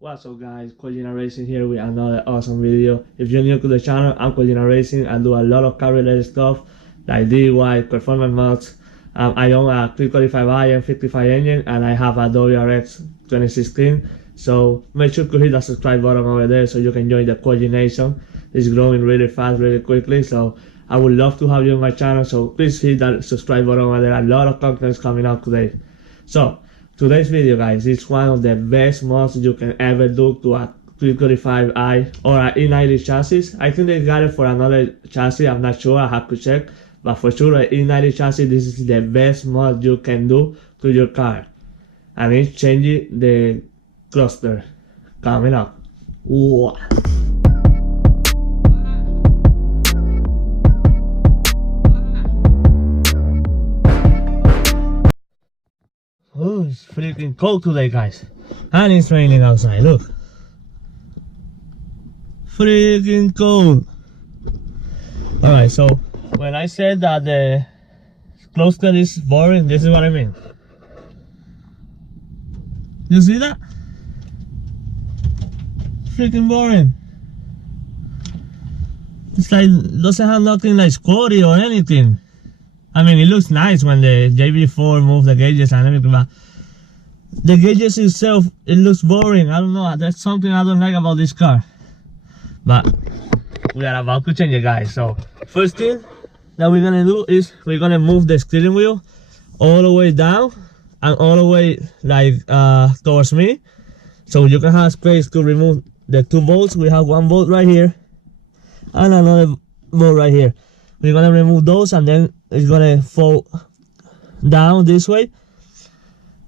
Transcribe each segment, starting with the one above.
What's up guys, Colina Racing here with another awesome video. If you're new to the channel, I'm Colina Racing. I do a lot of car related stuff like DIY, performance mods. I own a 345i N55 engine and I have a WRX 2016. So make sure to hit the subscribe button over there so you can join the Koji Nation. It's growing really fast, really quickly. So I would love to have you on my channel. So please hit that subscribe button over there. A lot of content is coming out today. So today's video guys is one of the best mods you can ever do to a 335i or an e9x chassis. I think they got it for another chassis, I'm not sure, I have to check. But for sure an e9x chassis, this is the best mod you can do to your car. And it's changing the cluster. Coming up. Whoa. Oh, it's freaking cold today guys, and it's raining outside, look, freaking cold. Alright, so when I said that the cluster is boring, this is what I mean. You see that? Freaking boring. It's like, doesn't have nothing like Scotty or anything. I mean, it looks nice when the JB4 moves the gauges and everything, but the gauges itself, it looks boring. I don't know, that's something I don't like about this car. But we are about to change it guys. So first thing that we're gonna do is we're gonna move the steering wheel all the way down and all the way like towards me, so you can have space to remove the 2 bolts. We have 1 bolt right here and another bolt right here. We're gonna remove those and then it's gonna fall down this way,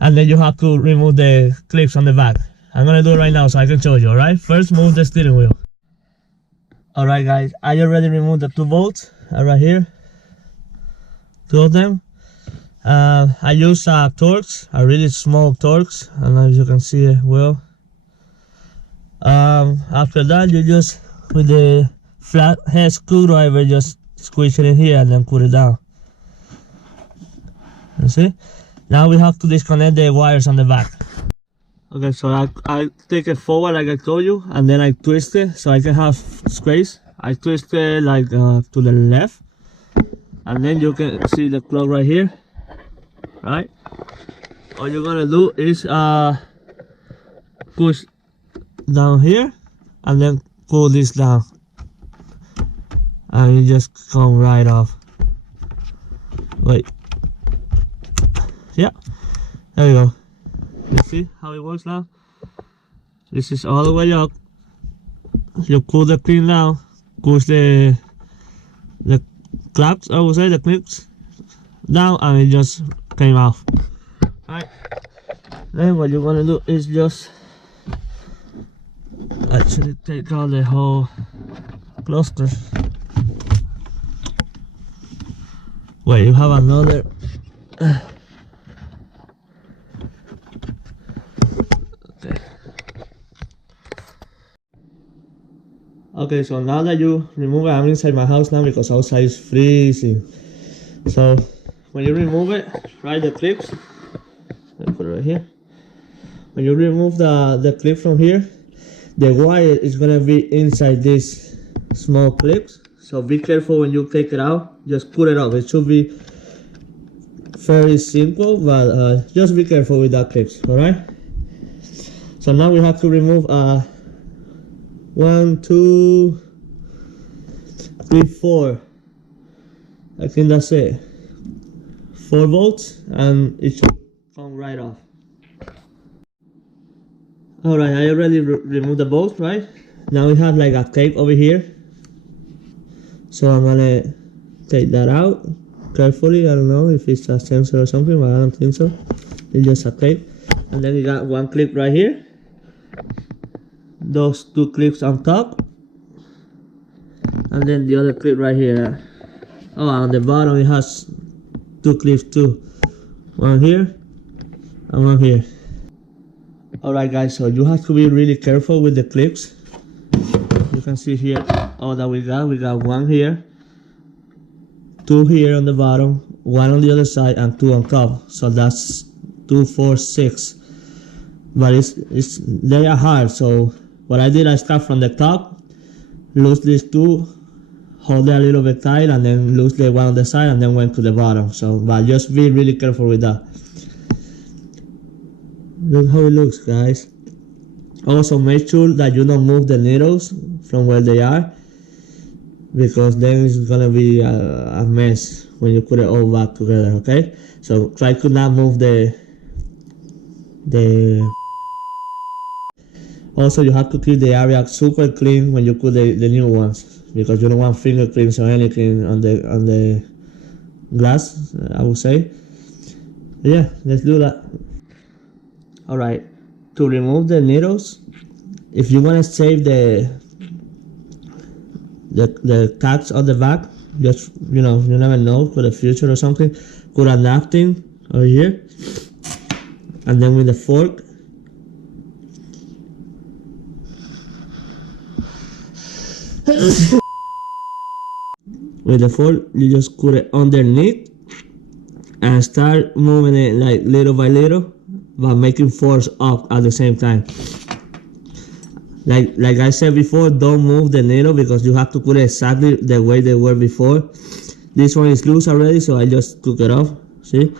and then you have to remove the clips on the back. I'm gonna do it right now so I can show you. Alright, first move the steering wheel. Alright guys, I already removed the 2 bolts right here, 2 of them. I use Torx, a really small Torx, and as you can see well. After that you just with the flat head screwdriver just squish it in here and then put it down. You see? Now we have to disconnect the wires on the back. Okay, so I take it forward like I told you, and then I twist it so I can have space. I twist it like to the left, and then you can see the plug right here. Right? All you're gonna do is push down here and then pull this down, and it just come right off. Wait. Yeah, there you go. You see how it works now? This is all the way up. You pull the pin down, push the claps, I would say, the clips down, and it just came off. Alright. Then what you're gonna do is just actually take out the whole cluster. Wait, you have another. Okay, so now that you remove it, I'm inside my house now because outside is freezing. So when you remove it, right, the clips, let me put it right here. When you remove the clip from here, the wire is gonna be inside these small clips. So be careful when you take it out, just pull it off. It should be very simple, but just be careful with that clips, alright? So now we have to remove 1, 2, 3, 4. I think that's it. 4 bolts, and it should come right off. Alright, I already removed the bolts, right? Now we have like a tape over here. So I'm gonna take that out carefully. I don't know if it's a sensor or something, but I don't think so. It's just a tape. And then we got 1 clip right here. Those 2 clips on top, and then the other clip right here. Oh, on the bottom it has 2 clips too, 1 here and 1 here. Alright guys, so you have to be really careful with the clips. You can see here all that we got 1 here, 2 here on the bottom, 1 on the other side, and 2 on top. So that's 2, 4, 6. but they are hard. So what I did, I start from the top, loose these two, hold it a little bit tight, and then loose the one on the side, and then went to the bottom. So, but just be really careful with that. Look how it looks, guys. Also make sure that you don't move the needles from where they are, because then it's gonna be a mess when you put it all back together. Okay, so try to not move the also you have to keep the area super clean when you put the new ones, because you don't want fingerprints or anything on the glass, I would say. Yeah, let's do that. Alright, to remove the needles, if you want to save the tags on the back, just, you never know, for the future or something, put a napkin over here, and then with the fork, you just put it underneath and start moving it like little by little, but making force up at the same time. Like I said before, don't move the needle, because you have to put it exactly the way they were before. This one is loose already, so I just took it off. See?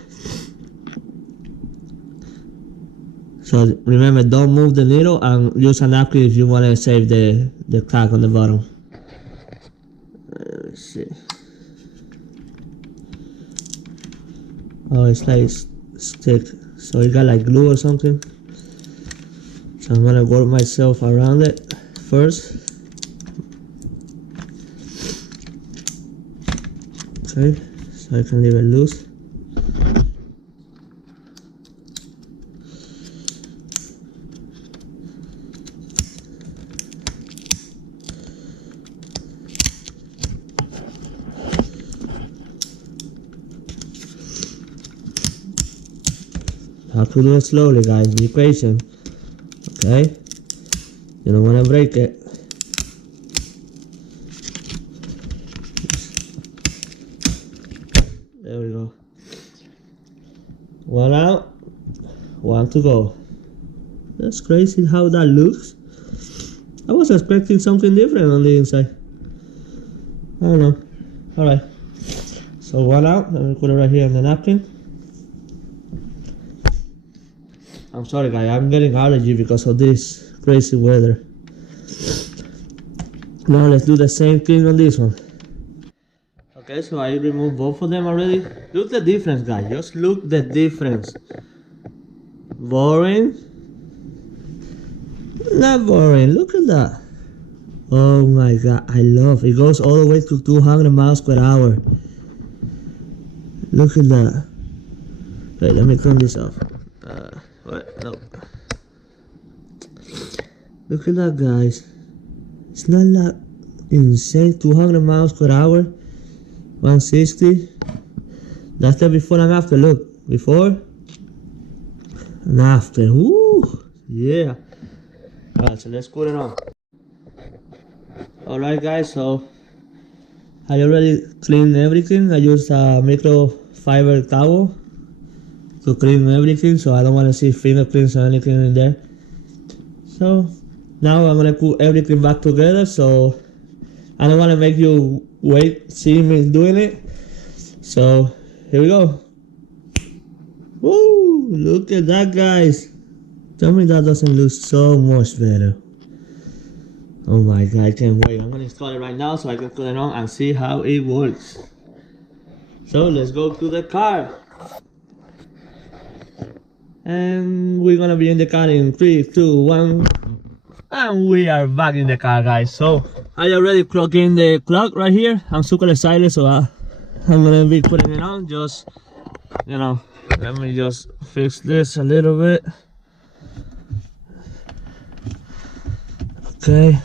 So remember, don't move the needle, and use a napkin if you want to save the tag on the bottom. Let's see. Oh, it's like stick. So it got like glue or something. So I'm gonna work myself around it first. Okay, so I can leave it loose. Have to do it slowly, guys. Be patient. Okay? You don't want to break it. There we go. One out, one to go. That's crazy how that looks. I was expecting something different on the inside. I don't know. Alright. So one out. Let me put it right here on the napkin. I'm sorry, guys, I'm getting allergy because of this crazy weather. Now let's do the same thing on this one. Okay, so I removed both of them already. Look the difference, guys. Just look the difference. Boring? Not boring. Look at that. Oh my god, I love it. It goes all the way to 200 miles per hour. Look at that. Wait, let me turn this off. What? No. Look at that, guys. It's not that insane. 200 miles per hour. 160. That's the before and after. Look. Before and after. Woo! Yeah. Alright, so let's put it on. Alright, guys, so I already cleaned everything. I used a microfiber towel to clean everything, so I don't want to see fingerprints or anything in there. So now I'm gonna put everything back together, so I don't want to make you wait, see me doing it. So here we go. Woo! Look at that, guys. Tell me that doesn't look so much better. Oh my god, I can't wait. I'm gonna install it right now so I can put it on and see how it works. So let's go to the car. And we're gonna be in the car in 3, 2, 1. And we are back in the car, guys. So I already plugged in the clock right here. I'm super excited, so I'm gonna be putting it on. Just, let me just fix this a little bit. Okay.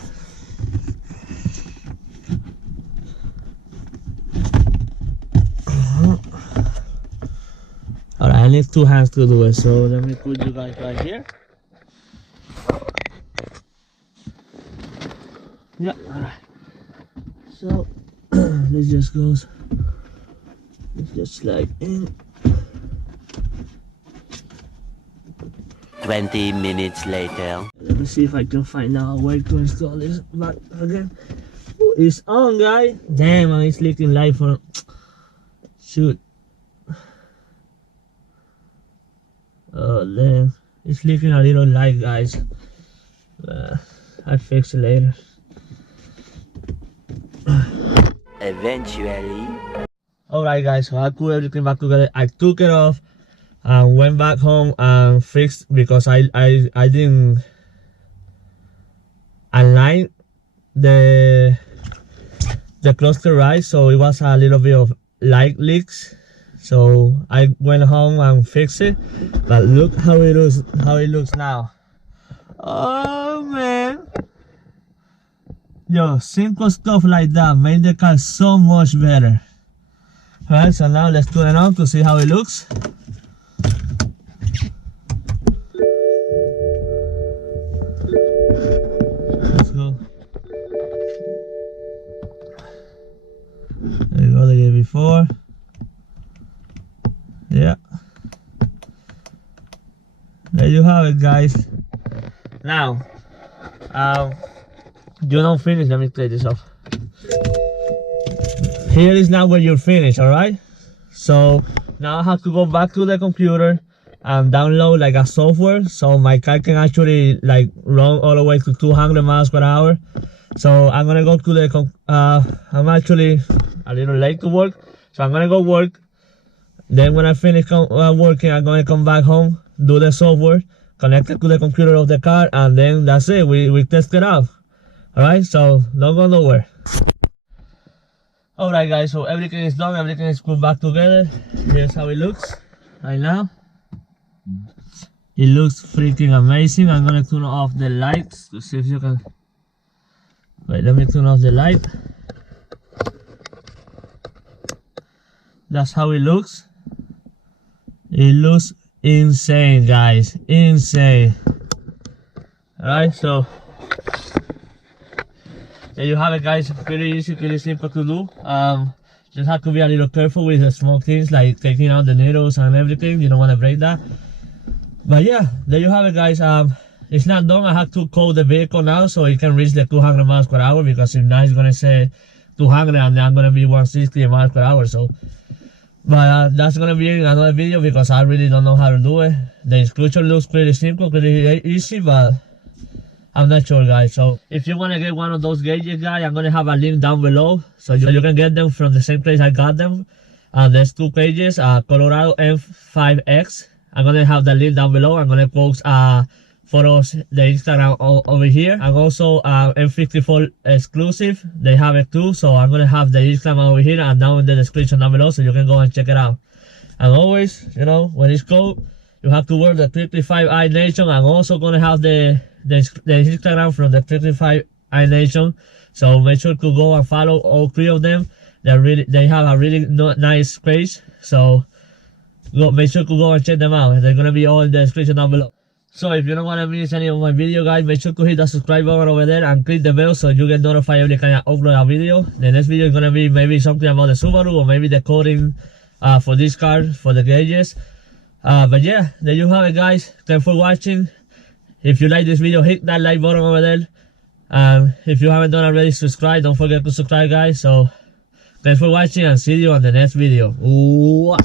Alright, I need 2 hands to do it, so let me put you guys right here. Yeah, alright. So this just goes, let's just slide in. 20 minutes later. Let me see if I can find out a way to install this back again. Ooh, it's on, guys. Damn, man, it's leaking light for. Shoot. Oh, damn. It's leaking a little light, guys. I'll fix it later. Eventually. Alright, guys, so I put everything back together. I took it off and went back home and fixed because I didn't align the cluster right, so it was a little bit of light leaks. So I went home and fixed it. But look how it looks now. Oh man. Yo, simple stuff like that made the car so much better. Alright, so now let's turn it on to see how it looks. Let's go. There you go, the day before. Yeah. There you have it, guys. Now, you don't finish. Let me take this off. Here is now where you're finished, alright? So now I have to go back to the computer and download like a software so my car can actually like run all the way to 200 miles per hour. So I'm gonna go to the I'm actually a little late to work, so I'm gonna go work. Then when I finish working, I'm gonna come back home, do the software, connect it to the computer of the car, and then that's it. We test it out. Alright, so don't go nowhere. Alright, guys, so everything is done, everything is put back together. Here's how it looks right now. It looks freaking amazing. I'm gonna turn off the lights to see if you can. Wait, let me turn off the light. That's how it looks. It looks insane, guys, insane. Alright, so there you have it, guys. Pretty easy, pretty simple to do. Just have to be a little careful with the small things like taking out the needles and everything. You don't want to break that. But yeah, there you have it, guys. It's not done. I have to code the vehicle now so it can reach the 200 miles per hour, because if not, it's gonna say 200 and then I'm gonna be 160 miles per hour. So, but that's gonna be in another video because I really don't know how to do it. The instruction looks pretty simple, pretty easy, but I'm not sure, guys. So if you want to get one of those gauges, guys, I'm going to have a link down below so you can get them from the same place I got them. There's two gauges, Coloradon5x. I'm going to have the link down below. I'm going to post photos, the Instagram over here, and also N54.exclusive. They have it too, so I'm going to have the Instagram over here and down in the description down below so you can go and check it out. And always, you know, when it's cold, you have to wear the 55i Nation. I'm also going to have the Instagram from the 55i Nation, so make sure to go and follow all three of them. They have a really nice page, so make sure to go and check them out. They're gonna be all in the description down below. So if you don't want to miss any of my video, guys, make sure to hit the subscribe button over there and click the bell so you get notified every time I upload a video. The next video is gonna be maybe something about the Subaru or maybe the coding for this car, for the gauges. But yeah, there you have it, guys. Thanks for watching. If you like this video, hit that like button over there. If you haven't done already, subscribe. Don't forget to subscribe, guys. So thanks for watching and see you on the next video. Ooh.